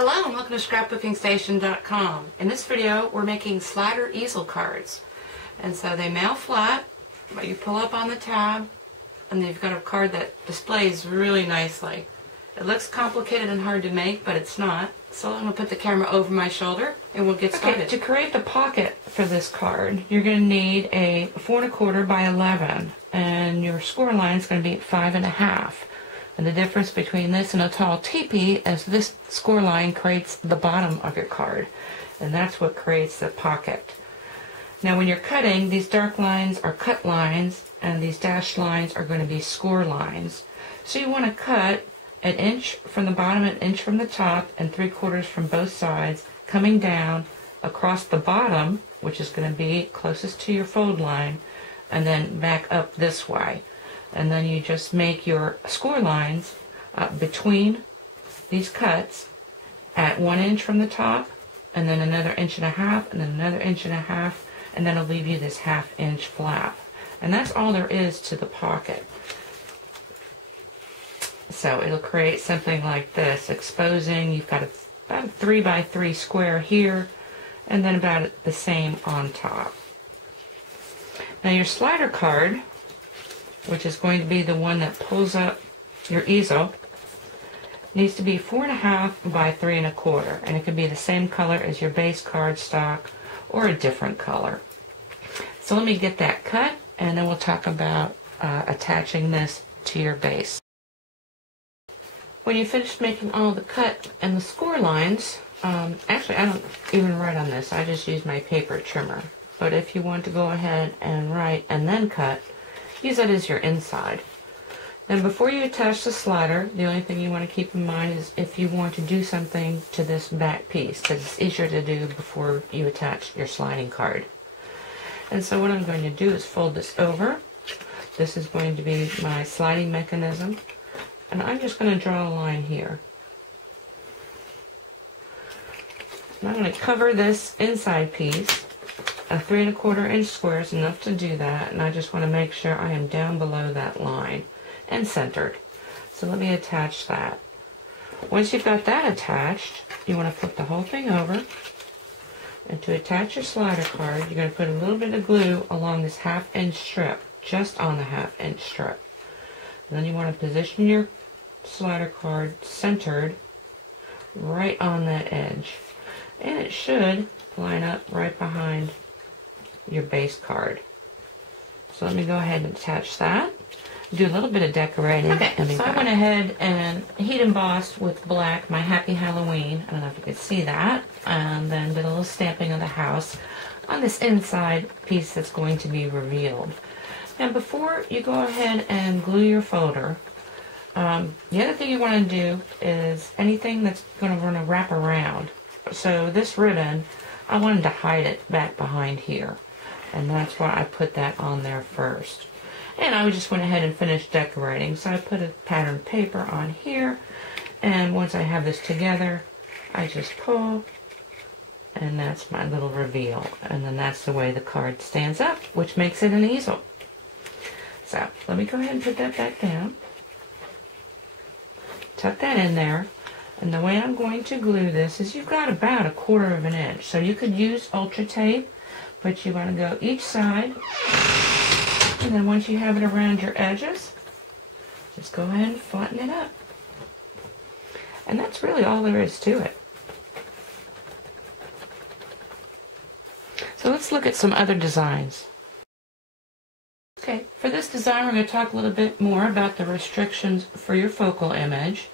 Hello and welcome to scrapbookingstation.com. In this video we're making slider easel cards. And so they mail flat, but you pull up on the tab and you've got a card that displays really nicely. It looks complicated and hard to make, but it's not. So I'm going to put the camera over my shoulder and we'll get started. Okay, to create the pocket for this card, you're going to need a 4 1/4 by 11, and your score line is going to be 5 1/2. And the difference between this and a tall teepee is this score line creates the bottom of your card, and that's what creates the pocket. Now when you're cutting, these dark lines are cut lines and these dashed lines are going to be score lines. So you want to cut 1 inch from the bottom, 1 inch from the top, and 3/4 from both sides, coming down across the bottom, which is going to be closest to your fold line, and then back up this way. And then you just make your score lines between these cuts at 1 inch from the top, and then another 1.5 inches, and then another 1.5 inches, and then it'll leave you this 1/2 inch flap. And that's all there is to the pocket. So it'll create something like this, exposing. You've got about a 3 by 3 square here, and then about the same on top. Now your slider card, which is going to be the one that pulls up your easel, needs to be 4 1/2 by 3 1/4, and it can be the same color as your base cardstock or a different color. So let me get that cut, and then we'll talk about attaching this to your base. When you finish making all the cut and the score lines, actually I don't even write on this, I just use my paper trimmer. But if you want to go ahead and write and then cut, use that as your inside. Then before you attach the slider, the only thing you want to keep in mind is if you want to do something to this back piece, because it's easier to do before you attach your sliding card. And so what I'm going to do is fold this over. This is going to be my sliding mechanism, and I'm just going to draw a line here. And I'm going to cover this inside piece. A 3 1/4 inch square is enough to do that, and I just want to make sure I am down below that line and centered. So let me attach that. Once you've got that attached, you want to flip the whole thing over, and to attach your slider card, you're going to put a little bit of glue along this 1/2 inch strip, just on the 1/2 inch strip. And then you want to position your slider card centered right on that edge, and it should line up right behind your base card. So let me go ahead and attach that. Do a little bit of decorating. Okay, so I went ahead and heat embossed with black my Happy Halloween. I don't know if you could see that. And then did a little stamping of the house on this inside piece that's going to be revealed. Now before you go ahead and glue your folder, the other thing you want to do is anything that's going to wrap around. So this ribbon, I wanted to hide it back behind here, and that's why I put that on there first. And I just went ahead and finished decorating, so I put a patterned paper on here, and once I have this together, I just pull, and that's my little reveal, and then that's the way the card stands up, which makes it an easel. So let me go ahead and put that back down, tuck that in there. And the way I'm going to glue this is you've got about a 1/4 inch. So you could use Ultra Tape, but you want to go each side. And then once you have it around your edges, just go ahead and flatten it up. And that's really all there is to it. So let's look at some other designs. Okay, for this design we're going to talk a little bit more about the restrictions for your focal image.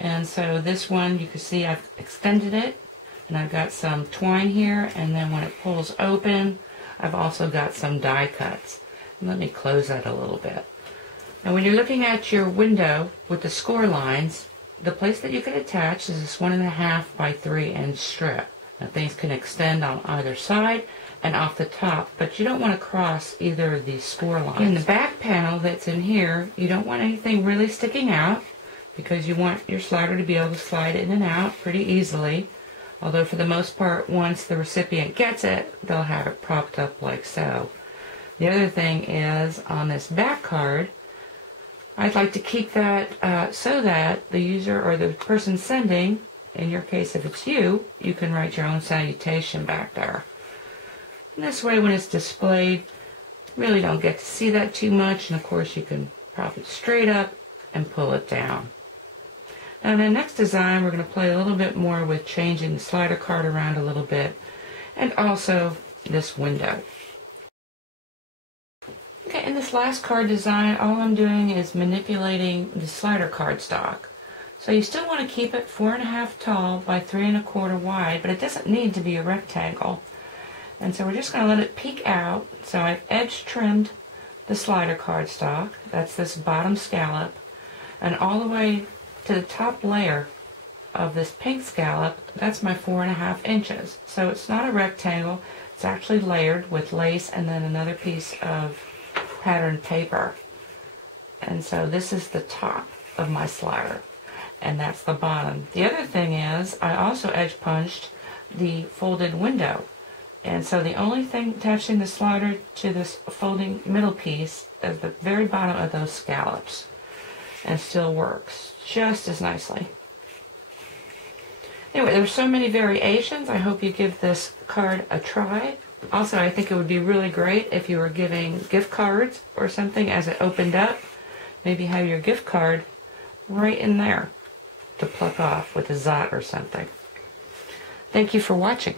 And so this one, you can see I've extended it, and I've got some twine here, and then when it pulls open, I've also got some die cuts. And let me close that a little bit. Now when you're looking at your window with the score lines, the place that you can attach is this 1 1/2 by 3 inch strip. Now things can extend on either side and off the top, but you don't want to cross either of these score lines. In the back panel that's in here, you don't want anything really sticking out, because you want your slider to be able to slide in and out pretty easily. Although for the most part, once the recipient gets it, they'll have it propped up like so. The other thing is, on this back card, I'd like to keep that so that the user or the person sending In your case, if it's you, you can write your own salutation back there. And this way, when it's displayed, you really don't get to see that too much. And of course, you can prop it straight up and pull it down. Now in the next design, we're going to play a little bit more with changing the slider card around a little bit, and also this window. Okay, in this last card design, all I'm doing is manipulating the slider card stock. So you still want to keep it 4.5 tall by 3.25 wide, but it doesn't need to be a rectangle. And so we're just going to let it peek out. So I've edge trimmed the slider card stock. That's this bottom scallop. And all the way to the top layer of this pink scallop, that's my 4.5 inches. So it's not a rectangle, it's actually layered with lace and then another piece of patterned paper. And so this is the top of my slider, and that's the bottom. The other thing is, I also edge punched the folded window. And so the only thing attaching the slider to this folding middle piece is the very bottom of those scallops, and still works just as nicely. Anyway, there's so many variations. I hope you give this card a try. Also, I think it would be really great if you were giving gift cards or something as it opened up. Maybe have your gift card right in there to pluck off with a Zot or something. Thank you for watching.